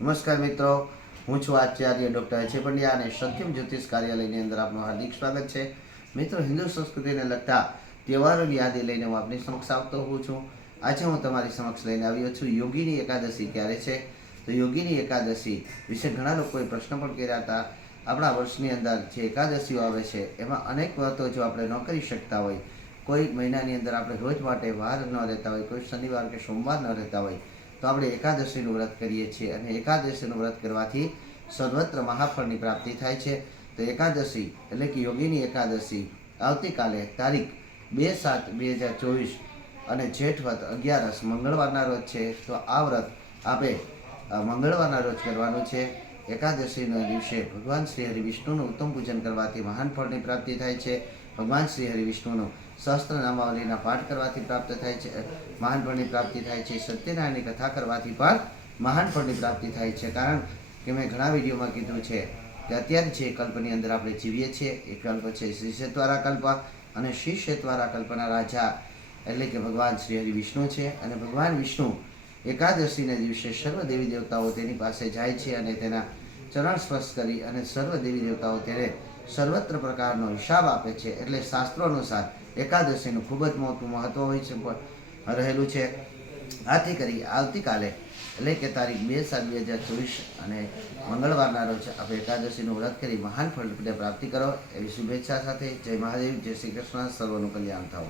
નમસ્કાર મિત્રો, હું છું આચાર્ય ડૉક્ટર અજય પંડ્યા અને સત્યમ જ્યોતિષ કાર્યાલયની અંદર આપનું હાર્દિક સ્વાગત છે. મિત્રો, હિન્દુ સંસ્કૃતિને લગતા તહેવારોની યાદી લઈને હું આપની સમક્ષ આવતો હોઉં છું. આજે હું તમારી સમક્ષ લઈને આવ્યો છું. યોગીની એકાદશી ક્યારે છે? તો યોગીની એકાદશી વિશે ઘણા લોકોએ પ્રશ્ન પણ કર્યા હતા. આપણા વર્ષની અંદર જે એકાદશીઓ આવે છે, એમાં અનેક વ્રતો જો આપણે ન કરી શકતા હોય, કોઈ મહિનાની અંદર આપણે રોજ માટે વાર ન રહેતા હોય, કોઈ શનિવાર કે સોમવાર ન રહેતા હોય તો આપણે એકાદશીનું વ્રત કરીએ છીએ અને એકાદશીનું વ્રત કરવાથી સર્વત્ર મહાફળની પ્રાપ્તિ થાય છે. તો એકાદશી એટલે કે યોગીની એકાદશી આવતીકાલે તારીખ બે સાત બે હજાર ચોવીસ અને જેઠ વ્રત અગિયારસ મંગળવારના રોજ છે. તો આ વ્રત આપણે મંગળવારના રોજ કરવાનું છે. એકાદશીના દિવસે ભગવાન શ્રી હરિ વિષ્ણુનું ઉત્તમ પૂજન કરવાથી મહાન ફળની પ્રાપ્તિ થાય છે. ભગવાન શ્રી હરિ વિષ્ણુનું સહસ્ત્ર નામાવલીના પાઠ કરવાથી પ્રાપ્ત થાય છે, મહાન પ્રાપ્તિ થાય છે, સત્યનારાયણની કથા કરવાથી પણ મહાન ફળની પ્રાપ્તિ થાય છે. કારણ કે મેં ઘણા વિડીયોમાં કીધું છે કે અત્યારે જે કલ્પની અંદર આપણે જીવીએ છીએ, એ કલ્પ છે શ્રી શેતવારા કલ્પ અને શ્રી શેતવારા કલ્પના રાજા. એટલે કે ભગવાન શ્રી હરિ વિષ્ણુ છે અને ભગવાન વિષ્ણુ એકાદશીના દિવસે સર્વ દેવી દેવતાઓ તેની પાસે જાય છે અને તેના ચરણ સ્પર્શ કરી અને સર્વ દેવી દેવતાઓ તેને સર્વત્ર પ્રકારનો હિસાબ આપે છે. એટલે શાસ્ત્રો અનુસાર એકાદશીનું ખૂબ જ મોટું મહત્વ હોય છે રહેલું છે. આથી કરી આવતીકાલે, એટલે કે તારીખ બે સાત બે હજાર ચોવીસ અને મંગળવારના રોજ આપણે એકાદશીનું વ્રત કરી મહાન ફળ પ્રાપ્તિ કરો. એવી શુભેચ્છા સાથે જય મહાદેવ, જય શ્રી કૃષ્ણ, સર્વનું કલ્યાણ થાવ